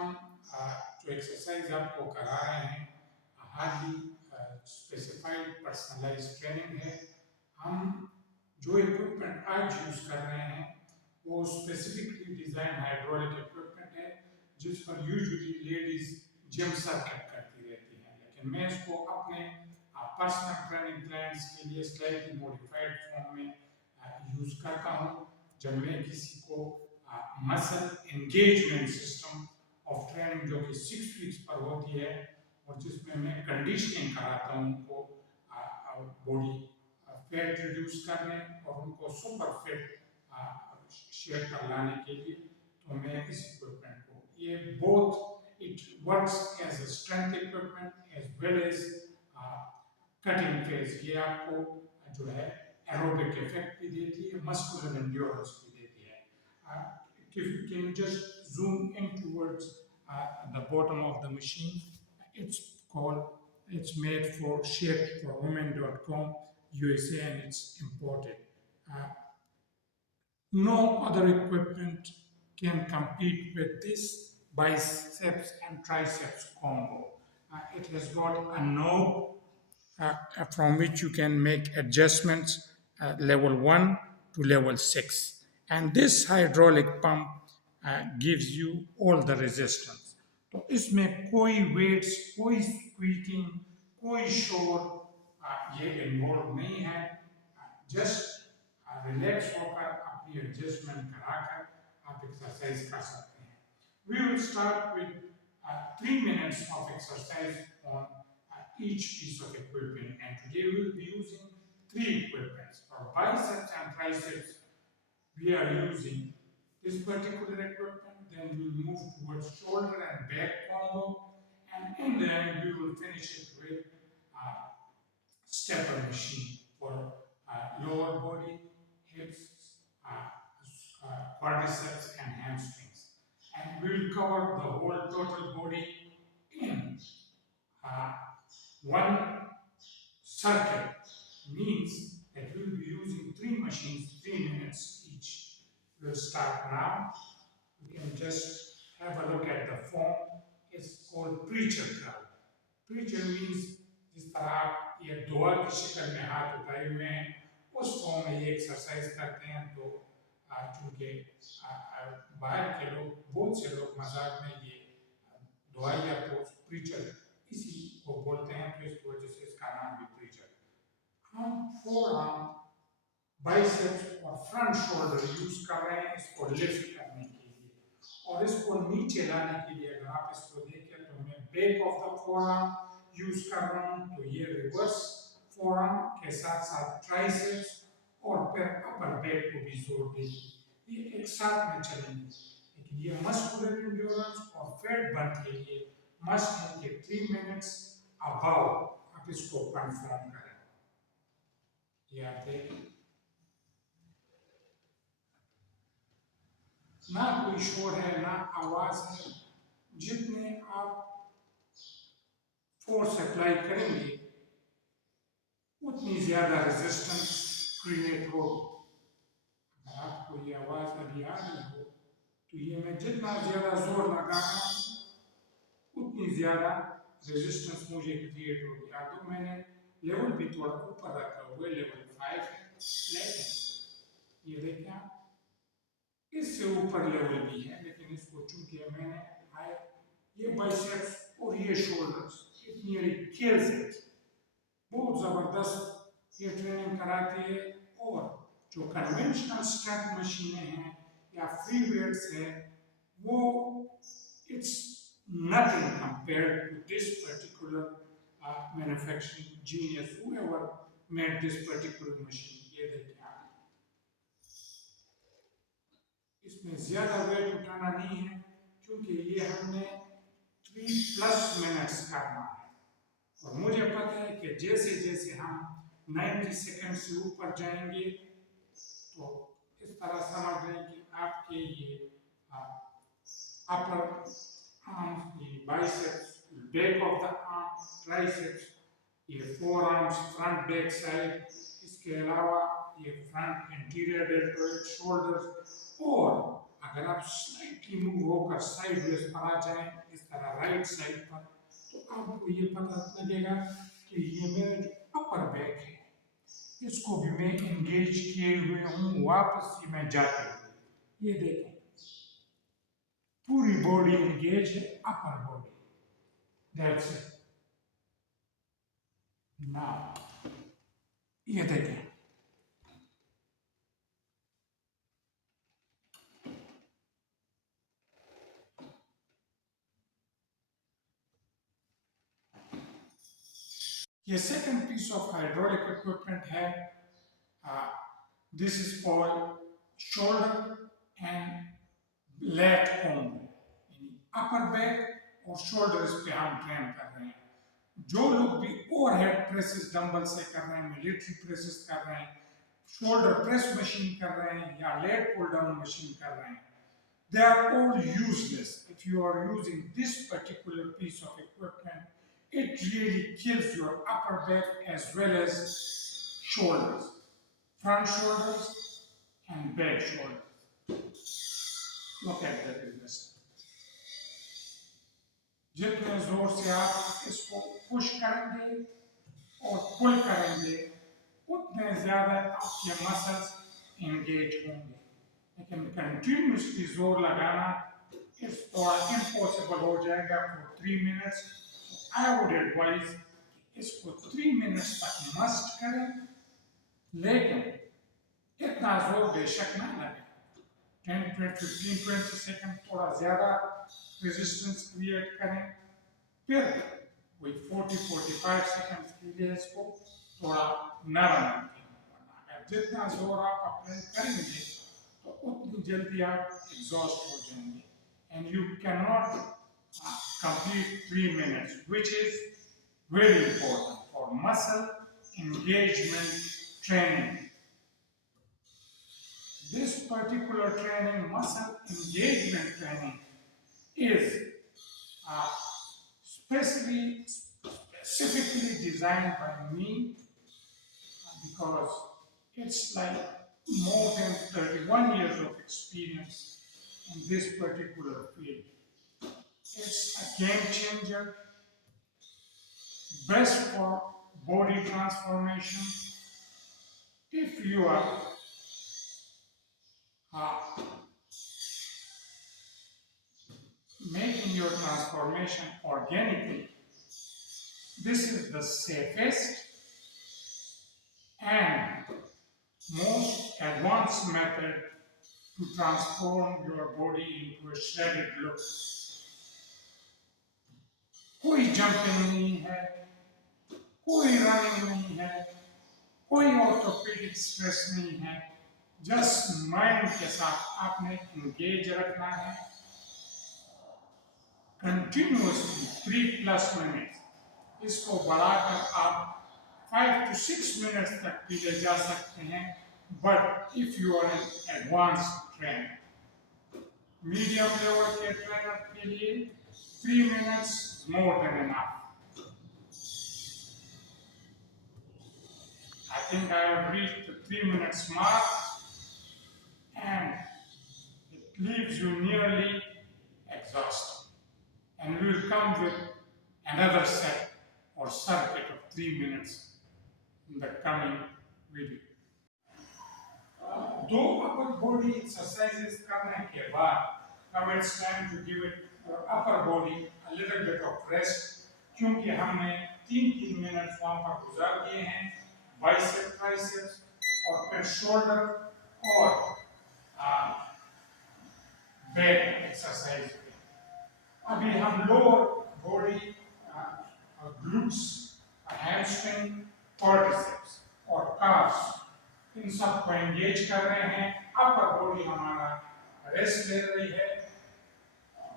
हम जो एक्सरसाइज आपको करा रहे हैं हार्डली स्पेसिफाइड पर्सनलाइज ट्रेनिंग है। हम जो इक्विपमेंट आज यूज़ कर रहे हैं वो स्पेसिफिकली डिज़ाइन हाइड्रोलिक इक्विपमेंट है जिस पर यूजुअली लेडीज़ जिम सर्किट करती रहती हैं, लेकिन मैं इसको अपने पर्सनल ट्रेनिंग क्लाइंट्स के लिए स्लाइटली मॉडिफाइड फॉर्म में यूज़ करता हूँ। जब मैं किसी को muscle engagement system of training जो कि 6 वीक्स पर होती है और जिसमें मैं कंडीशनिंग कराता हूँ उनको बॉडी फैट रिड्यूस करने और उनको सुपर फिट शेप पर लाने के लिए, तो मैं इस इक्विपमेंट को ये both it works as a strength equipment as well as cutting phase. ये आपको जो है एरोबिक इफेक्ट भी देती है, मस्कुलर एंड्योरेंस भी देती है। Can you just zoom in towards the bottom of the machine? It's called, it's made for shapeforwomen.com USA and it's imported. Uh, no other equipment can compete with this biceps and triceps combo. It has got a knob from which you can make adjustments level 1 to level 6. And this hydraulic pump gives you all the resistance. तो इसमें कोई weights, कोई स्क्वीटिंग, कोई शोर ये involve नहीं है। Just relax होकर अपनी एडजस्टमेंट कराकर आप एक्सरसाइज कर सकते हैं। We will start with 3 minutes of exercise on each piece of equipment, and today we will be using 3 equipments. For biceps and triceps, we are using this particular equipment, then we will move towards shoulder and back combo, and in the end we will finish it with stepper machine for lower body, hips, quadriceps and hamstrings. And we will cover the whole total body in one circuit, means that we will be using 3 machines, 3 minutes each. We'll start now. You can just have a look at the form. It's called preacher curl. Preacher means जिस तरह आप ये दुआ की शक्ल में हाथ उठाए हुए हैं उस फॉर्म में ये एक्सरसाइज करते हैं। तो चूंकि बाहर के लोग, बहुत से लोग मजाक में ये दुआ या पोस्ट प्रीचर इसी को बोलते हैं, तो इस वजह से इसका नाम भी प्रीचर। हम फोरआर्म, बाइसेप्स और फ्रंट शोल्डर यूज कर रहे हैं इसको लिफ्ट करने के लिए, और इसको नीचे लाने के लिए अगर आप इसको देखें तो मैं back of the forearm use कर रहा हूं, तो ये रिवर्स फोरआर्म के साथ साथ ट्राइसेप्स और फिर अपर बैक को भी जोड़ देगी। ये एक साथ में चलेंगे, लेकिन ये मस्कुलर एंड्योरेंस और फैट बर्न के लिए मस्ट है कि 3 मिनट्स अबव आप इसको परफॉर्म करें। ये आप देखें, ना कोई शोर है ना आवाज है। जितने आप फोर्स अप्लाई करेंगे उतनी ज्यादा रेजिस्टेंस क्रिएट होगी। अगर आपको ये आवाज अभी आ रही हो तो ये मैं जितना ज्यादा जोर लगा रहा हूं उतनी ज्यादा रेजिस्टेंस मुझे क्रिएट होगी। अब तो मैंने लेवल भी थोड़ा ऊपर रखा हुआ है, लेवल 5 है, लेकिन ये देखिए आप इससे ऊपर लेवल भी है, लेकिन इसको चूंकि मैंने हाई, ये बाइसेप्स और ये shoulders it nearly kills it, बहुत जबरदस्त ये ट्रेनिंग कराती है। और जो कन्वेंशनल स्ट्रेंथ मशीनें हैं या फ्री वेट्स है वो it's nothing compared to this particular manufacturing genius whoever made this particular machine। ये देखिए इसमें ज्यादा वेट उठाना नहीं है क्योंकि ये हमने 3+ मिनट्स करना है, और मुझे पता है कि जैसे जैसे हम 90 सेकंड से ऊपर जाएंगे तो इस तरह समझ लें कि आपके ये अपर आर्म्स, ये biceps, back of the arm, triceps, ये forearms front back side, इसके अलावा ये फ्रंट इंटीरियर डेल्टोइड शोल्डर्स और अगर आप स्लाइटली मूव होकर साइड वेज पर आ जाएं, इस तरह राइट साइड पर, तो आपको ये पता लगेगा कि ये मेरा जो अपर बैक है, इसको भी मैं एंगेज किए हुए हूँ, वापस ही मैं जाते हुए। ये देखें, पूरी बॉडी एंगेज है, upper body. That's it. Now ये देखें, ये second piece of hydraulic equipment है। This is called shoulder and lat comb, upper back और शोल्डर्स पे हम ट्रेन कर रहे हैं। जो लोग भी ओवरहेड प्रेसेस डंबल से कर रहे हैं, मिलिट्री प्रेसेस कर रहे हैं, शोल्डर प्रेस मशीन कर रहे हैं या लेट पुल डाउन मशीन कर रहे हैं, they are all useless if you are using this particular piece of equipment. It really kills your upper back as well as shoulders, front shoulders and back shoulders. Look at the resistance. जितने जोर से आप इसको push करेंगे और पुल करेंगे, उतने ज्यादा आपके मसल्स एंगेज होंगे। लेकिन कंटिन्यूसली जोर लगाना इस थोड़ा इम्पॉसिबल हो जाएगा for 3 minutes. I would advise इसको 3 मिनट्स तक मस्ट करें, लेकिन इतना जोर बेशक ना लगे। 10-15-20 सेकंड थोड़ा ज्यादा रेजिस्टेंस क्रिएट करें, फिर कोई 40-45 सेकंड के लिए इसको थोड़ा नरम रखें। अगर जितना जोर आप अप्लाई करेंगे तो उतनी जल्दी आप एग्जॉस्ट हो जाएंगे, and you can not complete 3 minutes, which is very important for muscle engagement training. This particular training, muscle engagement training, is specifically designed by me because it's like more than 31 years of experience in this particular field. It's a game changer, best for body transformation. If you are making your transformation organically, this is the safest and most advanced method to transform your body into a shredded look. कोई jumping नहीं है, कोई running नहीं है, कोई orthopaedic stress नहीं है, just mind के साथ आपने एंगेज रखना है कंटिन्यूअसली 3+ मिनट। इसको बढ़ाकर आप 5 to 6 मिनट्स तक भी ले जा सकते हैं, but if you are an advanced trainer, medium level के ट्रेनर के लिए 3 minutes more than enough. I think I have reached the 3 minutes mark, and it leaves you nearly exhausted. And we will come with another set or circuit of 3 minutes in the coming video. दो upper body exercises करने के बाद, now it's time to give it your upper body a little bit of rest, क्योंकि हमने 3 minute वहाँ पर गुजार दिए हैं बाइसेप, ट्राइसेप्स और फिर शोल्डर और बैक एक्सरसाइज। अभी हम lower body, glutes, hamstring, quadriceps और काफ्स, इन सब को एंगेज कर रहे हैं। अपर बॉडी हमारा रेस्ट ले रही है,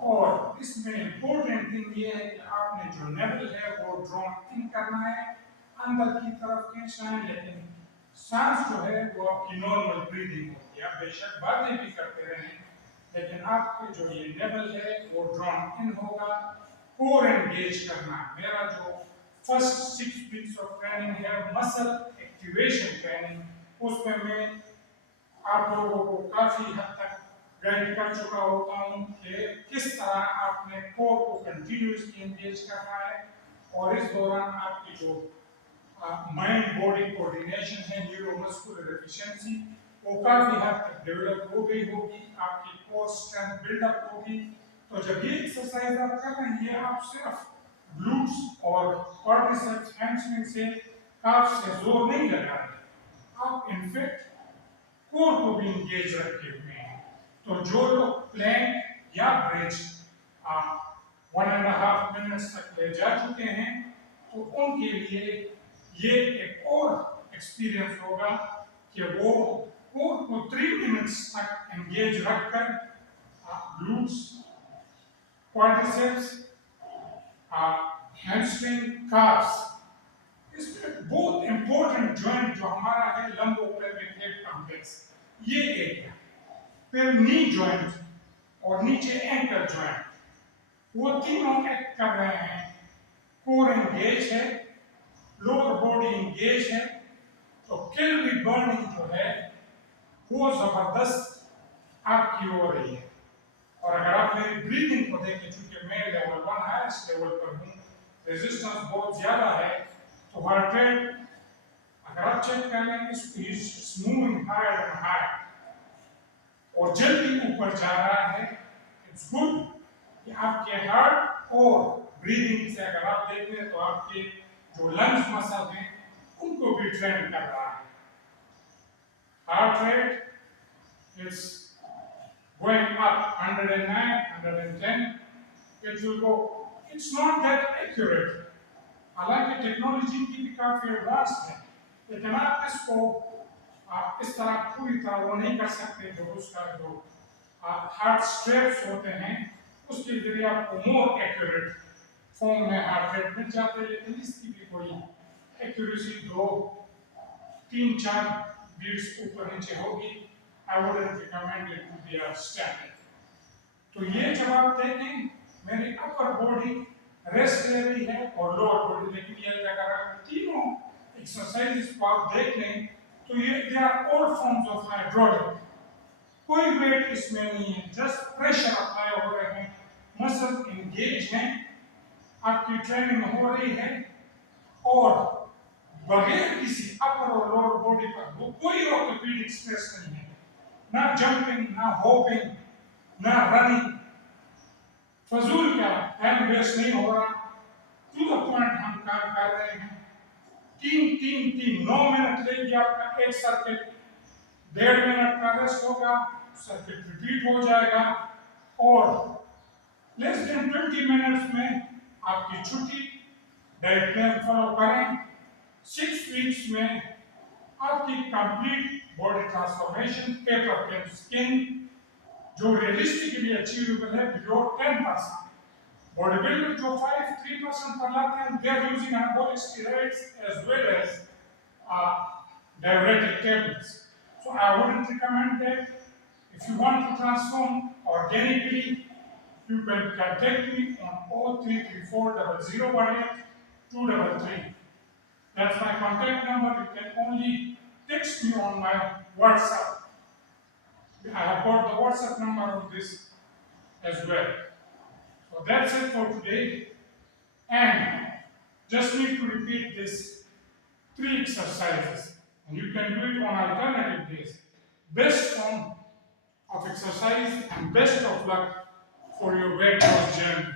और इसमें इम्पोर्टेंट थिंग ये है कि आपने जो नेवल है वो ड्रॉन इन करना है, अंदर की तरफ खींचना है, लेकिन सांस जो है वो आपकी नॉर्मल ब्रीदिंग होती है। आप बेशक बातें भी करते रहें, लेकिन आपके जो ये नेवल है वो ड्रॉन इन होगा। कोर एंगेज करना, मेरा जो फर्स्ट 6 वीक्स ऑफ ट्रेनिंग है मसल एक्टिवेशन ट्रेनिंग, उसमें मैं आप लोगों को काफी हद तक गाइड कर चुका होता हूँ कि किस तरह आपने कोर को कंटिन्यूसली एंगेज करना है, और इस दौरान आपकी जो माइंड बॉडी कोऑर्डिनेशन है, न्यूरोमस्कुलर एफिशिएंसी, वो काफी हद तक डेवलप हो गई होगी, आपकी कोर स्ट्रेंथ बिल्डअप होगी। तो जब ये एक्सरसाइज आप कर रहे हैं, ये आप सिर्फ ग्लूट्स और क्वाड्रिसेप्स हैमस्ट्रिंग से काफ से जोर नहीं लगा रहे, आप इनफैक्ट कोर को भी इंगेज रखे हुए हैं। तो जो लोग प्लैंक या ब्रिज 1.5 मिनट्स तक ले जा चुके हैं, तो उनके लिए ये एक और एक्सपीरियंस होगा कि वो कोर को 3 मिनट्स तक एंगेज रखकर ग्लूट्स, क्वाड्रिसेप्स, हैमस्ट्रिंग, काफ्स, इसमें बहुत इंपॉर्टेंट जॉइंट जो हमारा है लंबोपेल्विक हिप कॉम्प्लेक्स, ये एक है। फिर नी जॉइंट और नीचे एंकल जॉइंट, वो तीनों एक्ट कर रहे हैं। कोर एंगेज है, लोअर बॉडी एंगेज है, तो कैलोरी बर्निंग जो है वो जबरदस्त आपकी हो रही है। और अगर आप मेरी ब्रीदिंग को देखें, चूंकि मैं लेवल 1 हाईएस्ट लेवल पर हूँ, रेजिस्टेंस बहुत ज्यादा है, तो हार्ट रेट अगर आप चेक कर लें, is moving higher and higher और जल्दी ऊपर जा रहा है। इट्स गुड कि आपके हार्ट और ब्रीदिंग से अगर आप देख लें तो आपके जो लंग्स मसल हैं उनको भी ट्रेन कर रहा है। Heart rate is going up 109, 110, it will go. It's not that accurate. हालांकि टेक्नोलॉजी की भी काफी एडवांस है, लेकिन आप इसको इस तरह पूरी तरह वो नहीं कर सकते जो उसका जो हार्ट स्ट्रेप्स होते हैं उसके जरिए आपको मोर एक्यूरेट फॉर्म में हार्ट रेट मिल जाते हैं, लेकिन इसकी भी कोई एक्यूरेसी 2, 3, 4 बीट्स ऊपर नीचे होगी। I wouldn't recommend it to be a standard. तो ये जब आप देखें, मेरी अपर बॉडी रेस्ट ले रही है और लोअर बॉडी, लेकिन ये अगर आप तीनों एक्सरसाइजेस को आप देख लें तो ये they are all forms of hydraulic, कोई वेट इसमें नहीं है, जस्ट प्रेशर अप्लाई हो रहे हैं, मसल एंगेज हैं, आपकी ट्रेनिंग हो रही है, और बगैर किसी अपर और लोअर बॉडी पर कोई ऑर्थोपेडिक स्ट्रेस नहीं है, ना जंपिंग, ना हॉपिंग, ना रनिंग, फजूल का टाइम वेस्ट नहीं हो रहा, टू द पॉइंट हम काम कर रहे हैं। 9 मिनट लेगी आपका एक सर्किट, 1.5 मिनट का रेस्ट होगा, सर्किट रिपीट हो जाएगा, और लेस देन 20 मिनट्स में आपकी छुट्टी। डाइट प्लान फॉलो करें, 6 वीक्स में आपकी complete body transformation, paper cap skin, जो रियलिस्टिकली अचीवेबल है बिलो 10%। बॉडी बिल्डर जो 3% पर लाते हैं, they are using anabolic steroids as well as diuretic tablets. So I wouldn't recommend that. If you want to transform organically, you can contact me on 0334 001 233. That's my contact number. You can only text me on my WhatsApp. I have got the WhatsApp number of this as well. So that's it for today. And just need to repeat this 3 exercises. And you can do it on alternative days. Best form of exercise and best of luck for your weight loss journey.